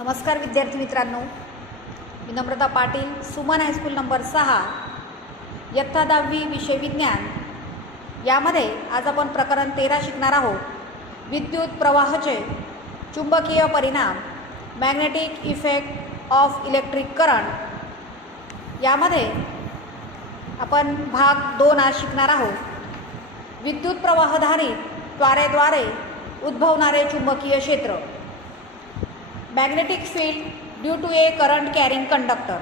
नमस्कार विद्यार्थी मित्रांनो, मी नम्रता पाटील, सुमन हायस्कूल नंबर 6, इयत्ता 10वी, विषय विज्ञान. यामध्ये आज आपण प्रकरण 13 शिकणार आहोत. विद्युत प्रवाहाचे चुंबकीय परिणाम, magnetic effect of electric current. यामध्ये आपण भाग 2 आज शिकणार आहोत. विद्युत प्रवाहधारित तारेद्वारे उद्भवणारे चुंबकीय क्षेत्र, magnetic field due to a current carrying conductor.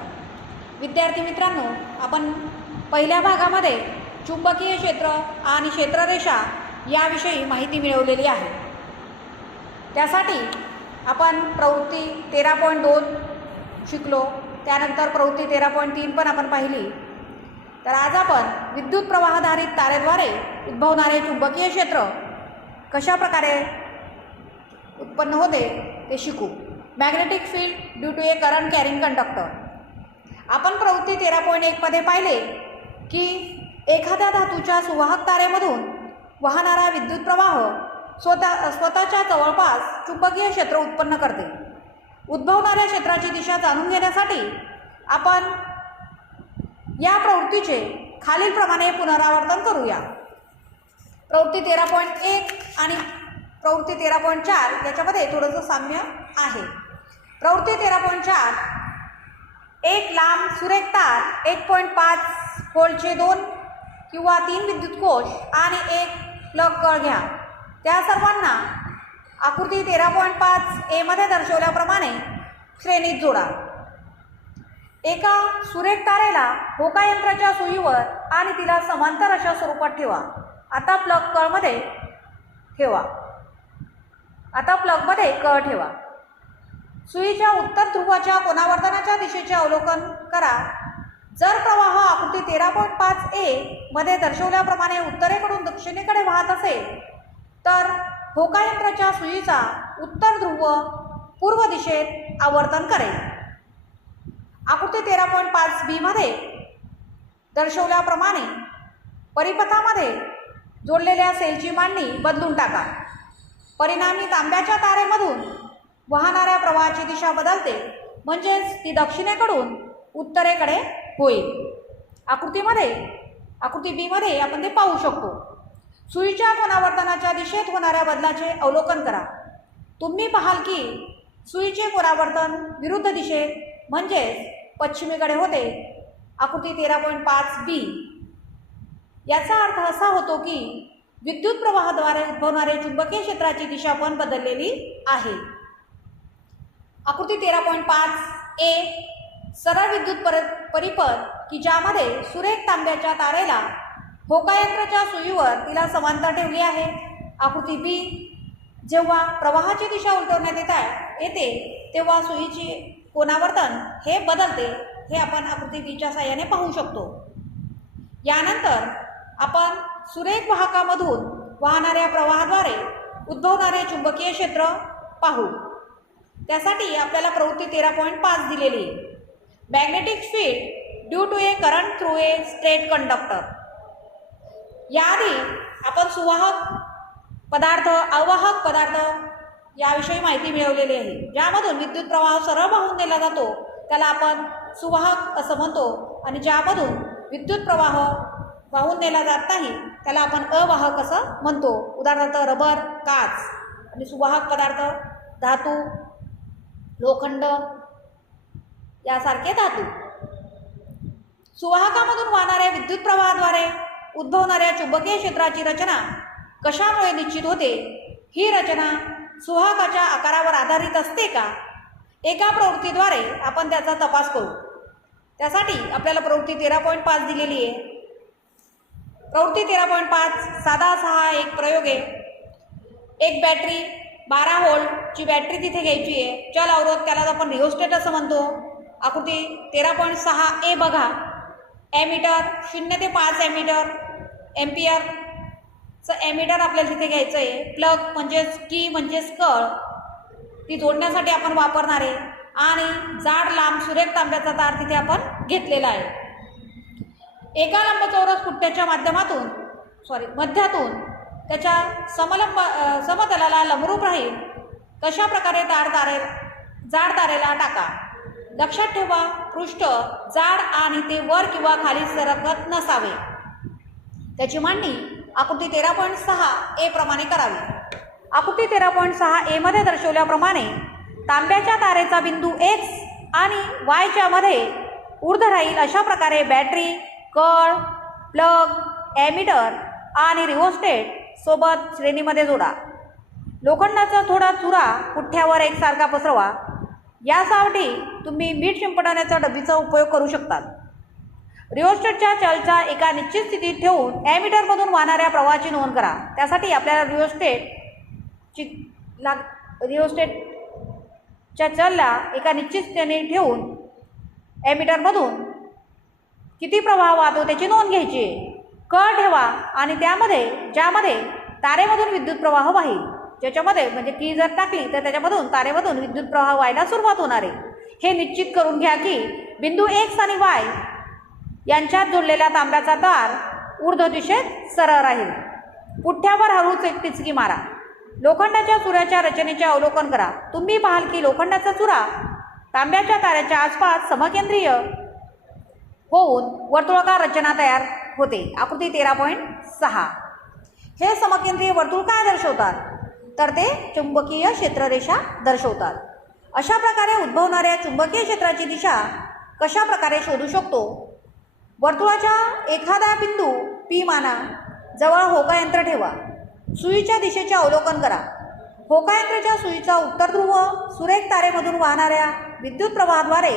विद्यार्थी मित्रांनो, आपण पहिल्या भागामध्ये चुंबकीय क्षेत्र आणि क्षेत्ररेषा याविषयी माहिती मिळवलेली आहे. त्यासाठी आपण प्रवृत्ती 13.2 शिकलो, त्यानंतर प्रवृत्ती 13.3 पण आपण पाहिली. तर आज आपण विद्युत प्रवाहधारित तारेद्वारे उद्भवणारे चुंबकीय क्षेत्र कशा प्रकारे उत्पन्न होते ते शिकू. Magnetic field due to a current carrying conductor. आपण प्रवृत्ती 13.1 मध्ये पाहिले की एखाद्या धातूच्या सुवाहक तारेमधून वाहणारा विद्युत प्रवाह स्वतःच्या जवळपास चुंबकीय क्षेत्र उत्पन्न करते. उद्भवणाऱ्या क्षेत्राची दिशा जाणून घेण्यासाठी आपण या प्रवृत्तीचे खालीलप्रमाणे पुनरावर्तन करूया. प्रवृत्ती 13.1 आणि प्रवृत्ती 13.4 याच्यामध्ये थोडंसं साम्य आहे. प्रवृत्ती 13.4, एक लांब सुरेख तार 1.5 व्होल्टचे 2 किंवा 3 विद्युत कोश आणि एक प्लग कळ घ्या. त्या सर्वांना आकृती 13.5 मध्ये दर्शवल्याप्रमाणे श्रेणीत जोडा. एका सुरेख तारेला होकायंत्राच्या सुईवर आणि तिला समांतर अशा स्वरूपात ठेवा. आता प्लगमध्ये कळ ठेवा. सुईच्या उत्तर ध्रुवाच्या कोनावर्तनाच्या दिशेचे अवलोकन करा. जर प्रवाह आकृती 13.5 मध्ये दर्शवल्याप्रमाणे उत्तरेकडून दक्षिणेकडे वाहत असेल तर होकायंत्राच्या सुईचा उत्तर ध्रुव पूर्व दिशेत आवर्तन करेल. आकृती 13.5b मध्ये दर्शवल्याप्रमाणे परिपथामध्ये जोडलेल्या सेलची मांडणी बदलून टाका. परिणामी तांब्याच्या तारेमधून वाहणाऱ्या प्रवाहाची दिशा बदलते, म्हणजेच ती दक्षिणेकडून उत्तरेकडे होईल. आकृती बी मध्ये आपण ते पाहू शकतो. सुईच्या कोनावर्तनाच्या दिशेत होणाऱ्या बदलाचे अवलोकन करा. तुम्ही पाहाल की सुईचे कोनावर्तन विरुद्ध दिशेत म्हणजेच पश्चिमेकडे होते. आकृती 13.5b. याचा अर्थ असा होतो की विद्युत प्रवाहाद्वारे उद्भवणारे चुंबकीय क्षेत्राची दिशा पण बदललेली आहे. आकृती 13.5a, सरळ विद्युत परिपथ की ज्यामध्ये सुरेख तांब्याच्या तारेला होकायंत्राच्या सुईवर तिला समांतर ठेवली आहे. आकृती बी, जेव्हा प्रवाहाची दिशा उलटवण्यात येते तेव्हा सुईची कोनावर्तन हे बदलते. हे आपण आकृती बीच्या साहाय्याने पाहू शकतो. यानंतर आपण सुरेख वाहकामधून वाहणाऱ्या प्रवाहाद्वारे उद्भवणारे चुंबकीय क्षेत्र पाहू. त्यासाठी आपल्याला प्रवृत्ती 13.5 दिलेली आहे. Magnetic field due to a current through a straight conductor. याआधी आपण सुवाहक पदार्थ, अवाहक पदार्थ याविषयी माहिती मिळवलेली आहे. ज्यामधून विद्युत प्रवाह सरळ वाहून नेला जातो त्याला आपण सुवाहक असं म्हणतो, आणि ज्यामधून विद्युत प्रवाह वाहून नेला जात नाही त्याला आपण अवाहक असं म्हणतो. उदाहरणार्थ रबर, काच. आणि सुवाहक पदार्थ धातू, लोखंड यासारखे धातू. सुवाहकामधून वाहणाऱ्या विद्युत प्रवाहाद्वारे उद्भवणाऱ्या चुंबकीय क्षेत्राची रचना कशामुळे निश्चित होते? ही रचना सुवाहकाच्या आकारावर आधारित असते का? एका प्रवृत्तीद्वारे आपण त्याचा तपास करू. त्यासाठी आपल्याला प्रवृत्ती 13.5 दिलेली आहे. प्रवृत्ती 13.5 साधा असा एक प्रयोग आहे. एक बॅटरी 12 व्होल्टची बॅटरी तिथे घ्यायची आहे. चल अवरोध, त्याला आपण रिओस्टेट असं म्हणतो. आकृती 13.6a बघा. एमीटर 0 ते 5 एम्पियरचं एमीटर आपल्याला तिथे घ्यायचं आहे. प्लग म्हणजेच की म्हणजेच कळ ती जोडण्यासाठी आपण वापरणार आहे. आणि जाड लांब सुरेख तांब्याचा तार तिथे आपण घेतलेला आहे. एका लंबचौरस पुट्ट्याच्या मध्यातून त्याच्या समतलाला लंबरूप राहील कशा प्रकारे तार जाड तारेला टाका. लक्षात ठेवा, पृष्ठ जाड आणि ते वर किंवा खाली सरकत नसावे. त्याची मांडणी आकृती 13.6 ए प्रमाणे करावी. आकृती 13.6 ए मध्ये दर्शवल्याप्रमाणे तांब्याच्या तारेचा बिंदू X आणि Y च्या मध्ये ऊर्ध्व राहील अशा प्रकारे बॅटरी, कळ, प्लग, ॲमीटर आणि रिओस्टेट सोबत श्रेणीमध्ये जोडा. लोखंडाचा थोडा चुरा पुठ्ठ्यावर एकसारखा पसरवा. यासाठी तुम्ही मीठ शिंपडण्याच्या डबीचा उपयोग करू शकता. रिओस्टेटच्या चलचा एका निश्चित स्थितीत ठेवून ॲमीटरमधून वाहणाऱ्या प्रवाहाची नोंद करा. त्यासाठी आपल्याला रिओस्टेटच्या चलला एका निश्चित स्थितीने ठेवून ॲमीटरमधून किती प्रवाह वाहतो त्याची नोंद घ्यायची. कळ ठेवा आणि ज्यामध्ये तारेमधून विद्युत प्रवाह वाहील. ज्याच्यामध्ये म्हणजे की जर टाकली तर त्याच्यामधून तारेमधून विद्युत प्रवाह व्हायला सुरुवात होणार आहे. हे निश्चित करून घ्या की बिंदू X आणि Y यांच्यात जोडलेला तांब्याचा तार ऊर्ध्व दिशेत सरळ राहील. पुठ्ठ्यावर हळूच एक टिचकी मारा. लोखंडाच्या चुऱ्याच्या रचनेचे अवलोकन करा. तुम्ही पाहाल की लोखंडाचा चुरा तांब्याच्या तारेच्या आसपास समकेंद्रीय होऊन वर्तुळाकार रचना तयार होते. आकृती 13.6. हे समकेंद्रीय वर्तुळ काय दर्शवतात तर ते चुंबकीय क्षेत्ररेषा दर्शवतात. अशा प्रकारे उद्भवणाऱ्या चुंबकीय क्षेत्राची दिशा कशा प्रकारे शोधू शकतो. वर्तुळाच्या एखादा बिंदू P माना. जवळ होकायंत्र ठेवा. सुईच्या दिशेचे अवलोकन करा. होकायंत्राच्या सुईचा उत्तर ध्रुव सुरेख तारेमधून वाहणाऱ्या विद्युत प्रवाहाद्वारे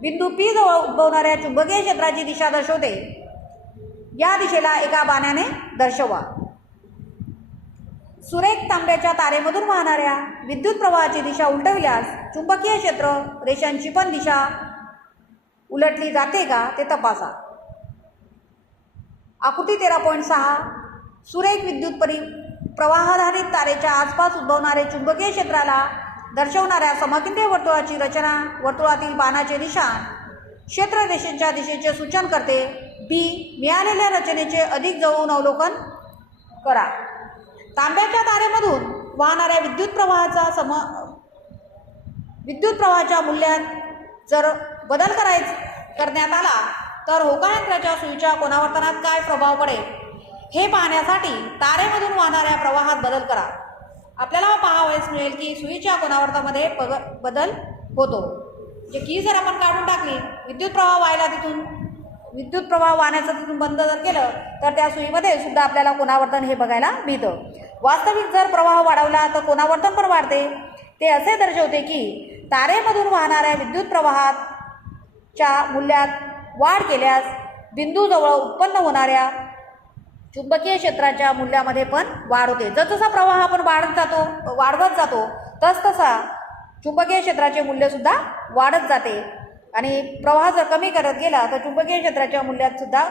बिंदू P जवळ उद्भवणाऱ्या चुंबकीय क्षेत्राची दिशा दर्शवते. या दिशेला एका बाणाने दर्शवा. सुरेख तांब्याच्या तारेमधून वाहणाऱ्या विद्युत प्रवाहाची दिशा उलटविल्यास चुंबकीय क्षेत्र रेषांची पण दिशा उलटली जाते का ते तपासा. आकृती 13.6. सुरेख विद्युत प्रवाहाधारित तारेच्या आसपास उद्भवणारे चुंबकीय क्षेत्राला दर्शवणाऱ्या समकेंद्रीय वर्तुळाची रचना. वर्तुळातील बाणाचे निशाण क्षेत्ररेषेच्या दिशेचे सूचन करते. B. मिळालेल्या रचनेचे अधिक जवळून अवलोकन करा. तांब्याच्या तारेमधून वाहणाऱ्या विद्युत प्रवाहाच्या मूल्यात जर बदल करण्यात आला तर होकायंत्राच्या सुईच्या कोनावर्तनात काय प्रभाव पडेल हे पाहण्यासाठी तारेमधून वाहणाऱ्या प्रवाहात बदल करा. आपल्याला पाहावयास मिळेल की सुईच्या कोनावर्तनामध्ये बदल होतो. म्हणजे की जर आपण काढून टाकली विद्युत प्रवाह वाहण्याचं तिथून बंद जर केलं तर त्या सुईमध्ये सुद्धा आपल्याला कोनावर्तन हे बघायला मिळतं. वास्तविक जर प्रवाह वाढवला तर कोनावर्तन पण वाढते. ते असे दर्शवते की तारेमधून वाहणाऱ्या विद्युत प्रवाहाच्या मूल्यात वाढ केल्यास बिंदूजवळ उत्पन्न होणाऱ्या चुंबकीय क्षेत्राच्या मूल्यामध्ये पण वाढ होते. जसजसा प्रवाह आपण वाढवत जातो तसतसा चुंबकीय क्षेत्राचे मूल्यसुद्धा वाढत जाते. आणि प्रवाह जर कमी करत गेला तर चुंबकीय क्षेत्राच्या मूल्यात सुद्धा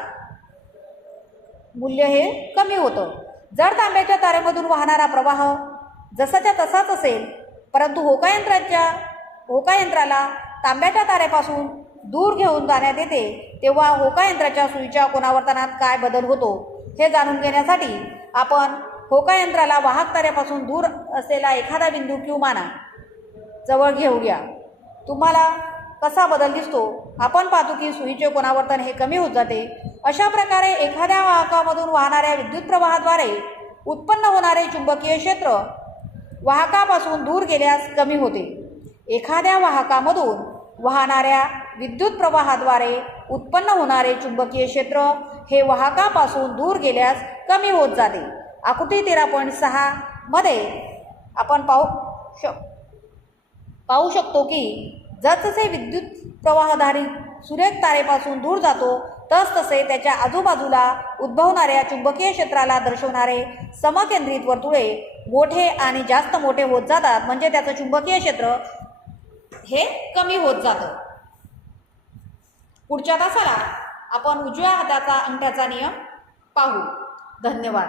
मूल्य हे कमी होतं. जर तांब्याच्या तारेमधून वाहणारा प्रवाह जसाच्या तसाच असेल परंतु होकायंत्राला तांब्याच्या तारेपासून दूर घेऊन जाण्यात येते तेव्हा होकायंत्राच्या सुईच्या कोनावर्तनात काय बदल होतो हे जाणून घेण्यासाठी आपण होकायंत्राला वाहक तारेपासून दूर असलेला एखादा बिंदू Q माना. जवळ घेऊया. तुम्हाला कसा बदल दिसतो आपण पाहतो की सुईचे कोनावर्तन हे कमी होत जाते. अशा प्रकारे एखाद्या वाहकामधून वाहणाऱ्या विद्युत प्रवाहाद्वारे उत्पन्न होणारे चुंबकीय क्षेत्र वाहकापासून दूर गेल्यास कमी होते. एखाद्या वाहकामधून वाहणाऱ्या विद्युत प्रवाहाद्वारे उत्पन्न होणारे चुंबकीय क्षेत्र हे वाहकापासून दूर गेल्यास कमी होत जाते. आकृती 13.6 मध्ये आपण पाहू शकतो की जसजसे विद्युत प्रवाहधारित सुरेख तारेपासून दूर जातो तसतसे त्याच्या आजूबाजूला उद्भवणाऱ्या चुंबकीय क्षेत्राला दर्शवणारे समकेंद्रित वर्तुळे मोठे आणि जास्त मोठे होत जातात. म्हणजे त्याचं चुंबकीय क्षेत्र हे कमी होत जातं. पुढच्या तासाला आपण उजव्या हाताचा अंगठ्याचा नियम पाहू. धन्यवाद.